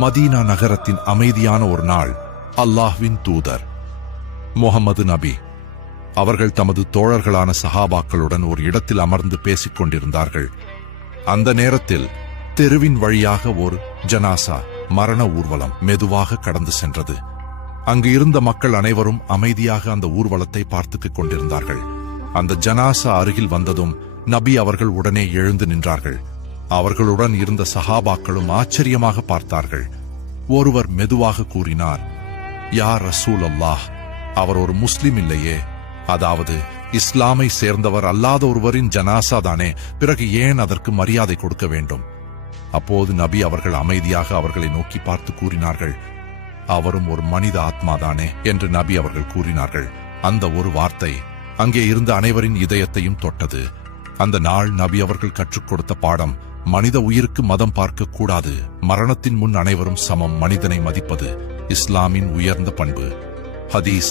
Medina நகரத்தின் அமைதியான ஒரு நாள். அல்லாஹ்வின் தூதர் முஹம்மது நபி அவர்கள் தமது தோழர்களான சஹாபாக்களுடன் ஒரு இடத்தில் அமர்ந்து பேசிக் கொண்டிருந்தார்கள். அந்த நேரத்தில் தெருவின் வழியாக ஒரு ஜனாசா மரண ஊர்வலம் மெதுவாக கடந்து சென்றது. அங்கு இருந்த மக்கள் அனைவரும் அமைதியாக அந்த ஊர்வலத்தை பார்த்துக் கொண்டிருந்தார்கள். அந்த ஜனாசா அருகில் வந்ததும் நபி அவர்கள் உடனே எழுந்து நின்றார்கள். அவர்களுடன் இருந்த சஹாபாக்களும் ஆச்சரியமாக பார்த்தார்கள். ஒருவர் மெதுவாக கூறினார், யா ரசூல் அல்லாஹ், அவர் ஒரு முஸ்லிம் இல்லையே, அதாவது இஸ்லாமை சேர்ந்தவர் அல்லாத ஒருவரின் ஜனாசா தானே, பிறகு ஏன் அதற்கு மரியாதை கொடுக்க வேண்டும்? அப்போது நபி அவர்கள் அமைதியாக அவர்களை நோக்கி பார்த்து கூறினார்கள், அவரும் ஒரு மனித ஆத்மாதானே என்று நபி அவர்கள் கூறினார்கள். அந்த ஒரு வார்த்தை அங்கே இருந்த அனைவரின் இதயத்தையும் தொட்டது. அந்த நாள் நபி அவர்கள் கற்றுக் கொடுத்த பாடம், மனித உயிருக்கு மதம் பார்க்க கூடாது, மரணத்தின் முன் அனைவரும் சமம், மனிதனை மதிப்பது இஸ்லாமின் உயர்ந்த பண்பு. ஹதீஸ்